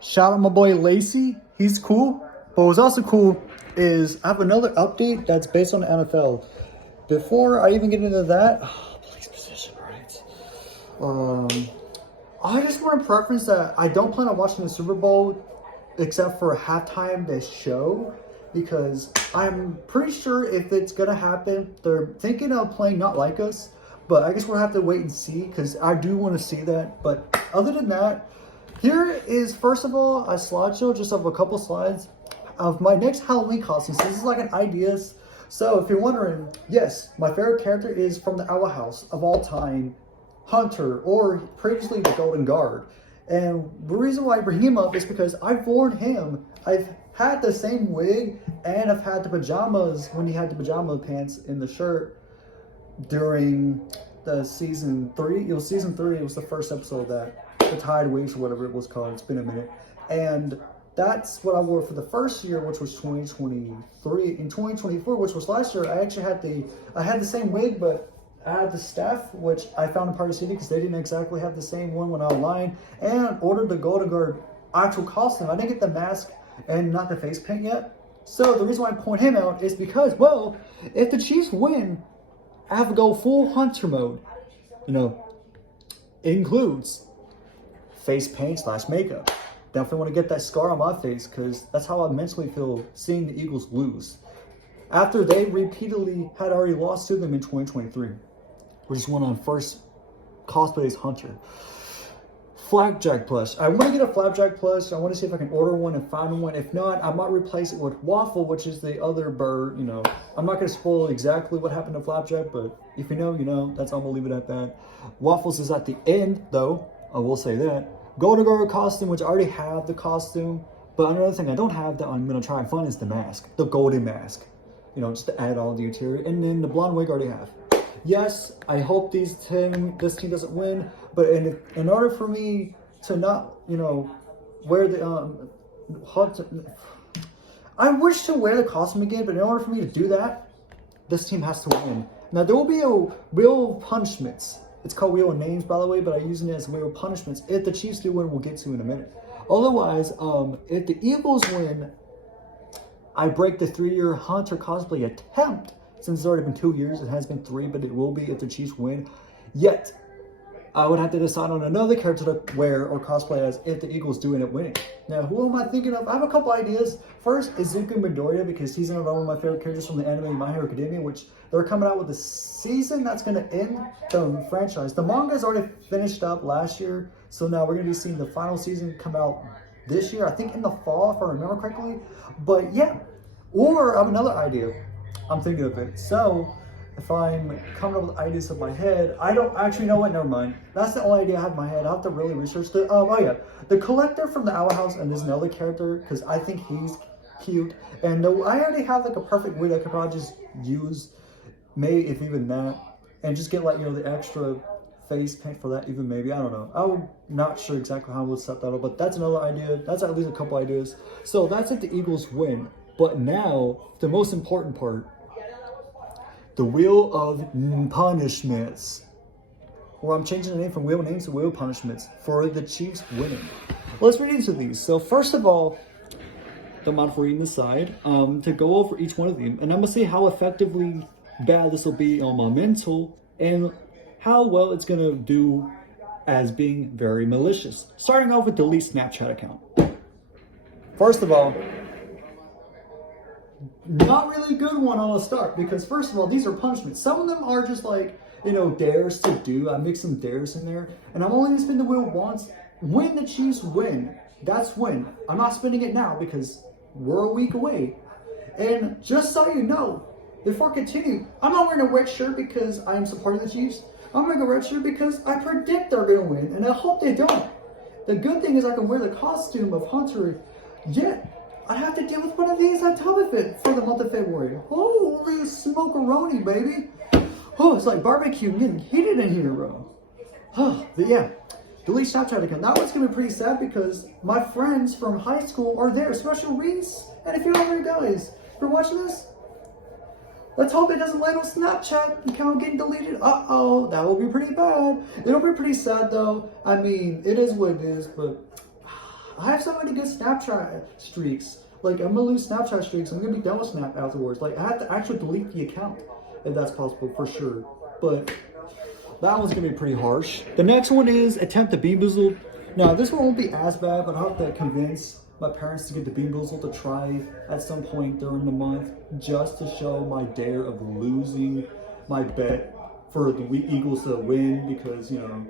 Shout out my boy Lacey. He's cool. But what's also cool is I have another update that's based on the NFL. Before I even get into that, police position, right? I just want to preference that I don't plan on watching the Super Bowl except for halftime this show, because I'm pretty sure if it's gonna happen, they're thinking of playing Not Like Us, but I guess we'll have to wait and see, because I do want to see that. But other than that, here is first of all a slideshow just of a couple slides of my next Halloween costume. So this is like an ideas. So if you're wondering, yes, my favorite character is from the Owl House of all time, Hunter, or previously the Golden Guard. And the reason why I bring him up is because I've worn him. I've had the same wig, and I've had the pajamas when he had the pajama pants in the shirt during the season 3. It was season 3. It was the first episode of that. The Tide Waves or whatever it was called. It's been a minute. And that's what I wore for the first year, which was 2023. In 2024, which was last year, I actually had the same wig, but I had the staff, which I found in Party City because they didn't exactly have the same one when online, and ordered the Golden Guard actual costume. I didn't get the mask and not the face paint yet. So the reason why I point him out is because, well, if the Chiefs win, I have to go full Hunter mode. You know, it includes face paint / makeup. Definitely want to get that scar on my face because that's how I mentally feel seeing the Eagles lose after they repeatedly had already lost to them in 2023. We just went on first cosplay as Hunter. Flapjack plush. I want to get a Flapjack plush. I want to see if I can order one and find one. If not, I might replace it with Waffle, which is the other bird. You know, I'm not going to spoil exactly what happened to Flapjack, but if you know, you know. That's all. I'm going to leave it at that. Waffles is at the end, though. I will say that. Golden Guard costume, which I already have the costume. But another thing I don't have that I'm going to try and find is the mask. The golden mask. You know, just to add on the interior. And then the blonde wig I already have. Yes, I hope this team doesn't win, but in order for me to not, you know, wear the I wish to wear the costume again, but in order for me to do that, this team has to win. Now there will be a Wheel of Punishments. It's called Wheel of Names, by the way, but I'm using it as Wheel of Punishments. If the Chiefs do win, we'll get to in a minute. Otherwise, if the Eagles win, I break the 3-year Hunter cosplay attempt. Since it's already been 2 years, it has been 3, but it will be if the Chiefs win. Yet, I would have to decide on another character to wear or cosplay as if the Eagles do end up winning. Now, who am I thinking of? I have a couple ideas. First, Izuku Midoriya, because he's one of my favorite characters from the anime My Hero Academia, which they're coming out with a season that's going to end the franchise. The manga is already finished up last year, so now we're going to be seeing the final season come out this year. I think in the fall, if I remember correctly. But yeah, or I have another idea. I'm thinking of it. So, if I'm coming up with ideas in my head, I don't actually know what. Never mind. That's the only idea I have in my head. I have to really research the. Oh yeah, the Collector from the Owl House, and there's another character because I think he's cute. And I already have like a perfect wig I could probably just use, maybe if even that, and just get like, you know, the extra face paint for that. Even maybe, I don't know. I'm not sure exactly how I would set that up, but that's another idea. That's at least a couple ideas. So that's if the Eagles win. But now the most important part. The Wheel of Punishments. Or I'm changing the name from Wheel of Names to Wheel of Punishments for the Chiefs winning. Let's read into these. So first of all, the amount of reading the side, to go over each one of them. And I'm going to see how effectively bad this will be on my mental and how well it's going to do as being very malicious. Starting off with delete Snapchat account. First of all, not really good one on a start, because first of all, these are punishments. Some of them are just like, you know, dares to do. I mix some dares in there, and I'm only gonna spin the wheel once. When the Chiefs win, that's when. I'm not spinning it now because we're a week away. And just so you know, before I continue, I'm not wearing a red shirt because I'm supporting the Chiefs. I'm wearing a red shirt because I predict they're gonna win, and I hope they don't. The good thing is I can wear the costume of Hunter, yet I have to deal with one of these on top of it for the month of February. Holy smokeroni, baby. Oh, it's like barbecue getting heated in here, bro. Oh, but yeah, delete Snapchat account. That one's going to be pretty sad because my friends from high school are there, especially Reese. And if you're over here, guys, if you're watching this, let's hope it doesn't land on Snapchat account getting deleted. Uh-oh, that will be pretty bad. It'll be pretty sad, though. I mean, it is what it is, but I have so many good Snapchat streaks. Like, I'm gonna lose Snapchat streaks. I'm gonna be done with Snap afterwards. Like, I have to actually delete the account if that's possible, for sure. But that one's gonna be pretty harsh. The next one is attempt the BeanBoozled. Now, this one won't be as bad, but I'll have to convince my parents to get the BeanBoozled to try at some point during the month, just to show my dare of losing my bet for the Eagles to win, because, you know,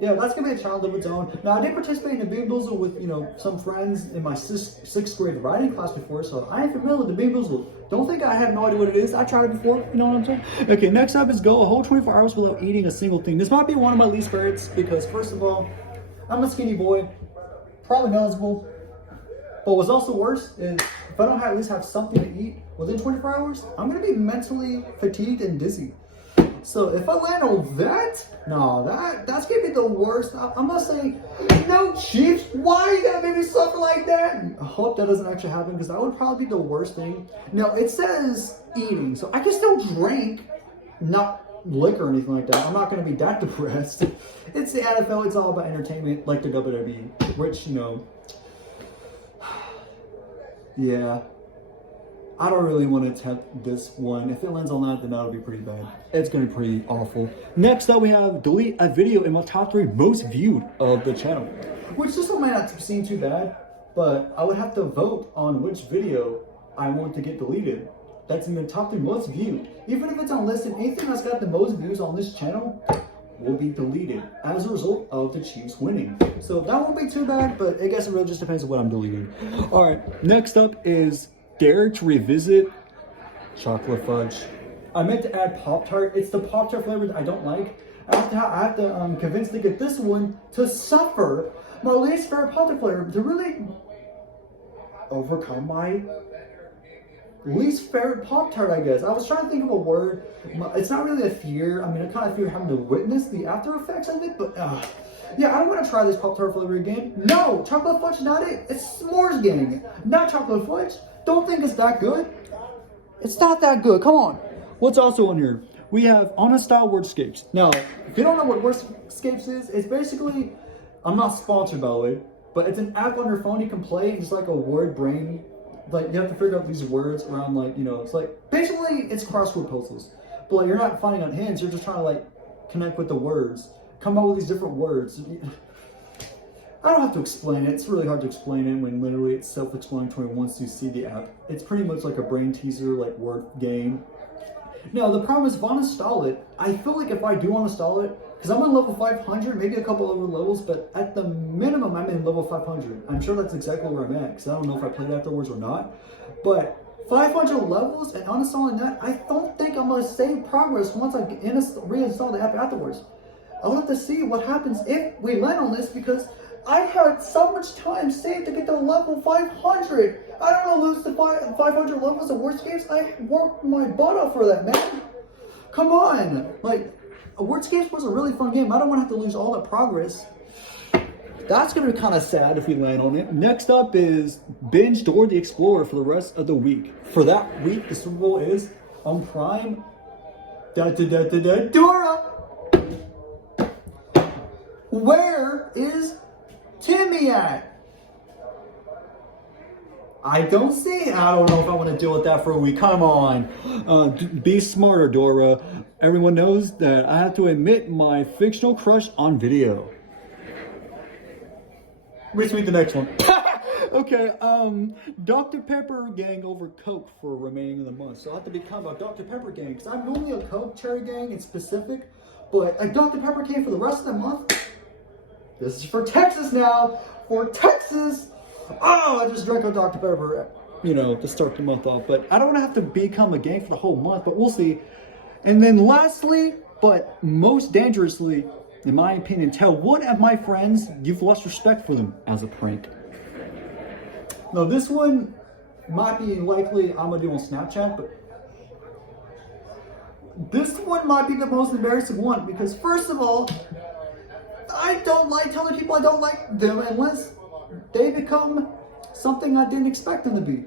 yeah, that's gonna be a challenge of its own. Now, I did participate in the BeanBoozled with, you know, some friends in my sixth grade writing class before, so I am familiar with the BeanBoozled. Don't think I have no idea what it is. I tried it before, you know what I'm saying? Okay, next up is go a whole 24 hours without eating a single thing. This might be one of my least favorites because, first of all, I'm a skinny boy, probably knowledgeable, but what's also worse is if I don't at least have something to eat within 24 hours, I'm gonna be mentally fatigued and dizzy. So if I land on that, no, that's gonna be the worst. I'm gonna say, no, Chiefs, why you gotta make me suffer like that? I hope that doesn't actually happen, because that would probably be the worst thing. Now, it says eating, so I can still drink, not liquor or anything like that. I'm not gonna be that depressed. It's the NFL, it's all about entertainment, like the WWE, which, you know, yeah. I don't really want to attempt this one. If it lands on that, then that'll be pretty bad. It's going to be pretty awful. Next up, we have delete a video in my top 3 most viewed of the channel. Which this one might not seem too bad, but I would have to vote on which video I want to get deleted. That's in the top 3 most viewed. Even if it's unlisted, anything that's got the most views on this channel will be deleted as a result of the Chiefs winning. So that won't be too bad, but I guess it really just depends on what I'm deleting. All right, next up is dare to revisit chocolate fudge. I meant to add Pop-Tart. It's the Pop-Tart flavor that I don't like. I have to convince to get this one to suffer my least favorite Pop-Tart flavor, to really overcome my least favorite Pop-Tart, I guess. I was trying to think of a word. It's not really a fear. I mean, I kind of fear having to witness the after effects of it, but yeah, I don't want to try this Pop-Tart flavor again. No, chocolate fudge, not it. It's s'mores gang, not chocolate fudge. Don't think it's that good. It's not that good. Come on. What's also on here? We have Honest Style Wordscapes. Now, if you don't know what Wordscapes is, it's basically, I'm not sponsored by the way, but it's an app on your phone you can play. It's like a word brain. Like, you have to figure out these words around, like, you know, it's like, basically it's crossword puzzles. But like, you're not finding on hints, you're just trying to like connect with the words. Come up with these different words. I don't have to explain it. It's really hard to explain it when literally it's self-explanatory once you see the app. It's pretty much like a brain teaser, like word game. Now, the problem is if I uninstall it, I feel like if I do uninstall it, because I'm on level 500, maybe a couple other levels, but at the minimum, I'm in level 500. I'm sure that's exactly where I'm at, because I don't know if I played afterwards or not. But 500 levels and uninstalling that, I don't think I'm going to save progress once I reinstall the app afterwards. I'll have to see what happens if we land on this, because I had so much time saved to get to level 500. I don't want to lose the 500 levels of Wordscapes. I worked my butt off for that, man. Come on. Like, Wordscapes was a really fun game. I don't want to have to lose all that progress. That's going to be kind of sad if we land on it. Next up is binge Dora the Explorer for the rest of the week. For that week, the Super Bowl is on Prime. Dora! Where is Timmy at? I don't see it. I don't know if I want to deal with that for a week. Come on. Be smarter, Dora. Everyone knows that I have to admit my fictional crush on video. Retweet the next one. Okay, Dr. Pepper gang over Coke for remaining of the month. So I have to become a Dr. Pepper gang, because I'm normally a Coke cherry gang in specific, but a Dr. Pepper gang for the rest of the month. This is for Texas now. For Texas. Oh, I just drank a Dr. Pepper, you know, to start the month off. But I don't have to become a gang for the whole month, but we'll see. And then lastly, but most dangerously, in my opinion, tell one of my friends you've lost respect for them as a prank. Now, this one might be likely I'm going to do on Snapchat, but this one might be the most embarrassing one, because first of all, I don't like telling people I don't like them unless they become something I didn't expect them to be.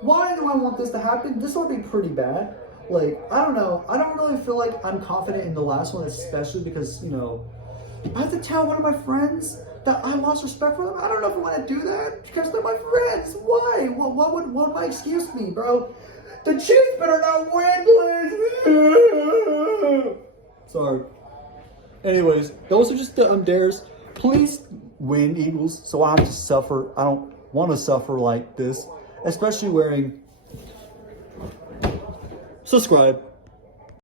Why do I want this to happen? This would be pretty bad. Like, I don't know. I don't really feel like I'm confident in the last one, especially because, you know, I have to tell one of my friends that I lost respect for them. I don't know if I want to do that because they're my friends. Why? What would my excuse be, bro? The Chiefs better not win, please. Sorry. Anyways, those are just the dares. Please win, Eagles, so I have to suffer. I don't want to suffer like this, especially wearing. Subscribe.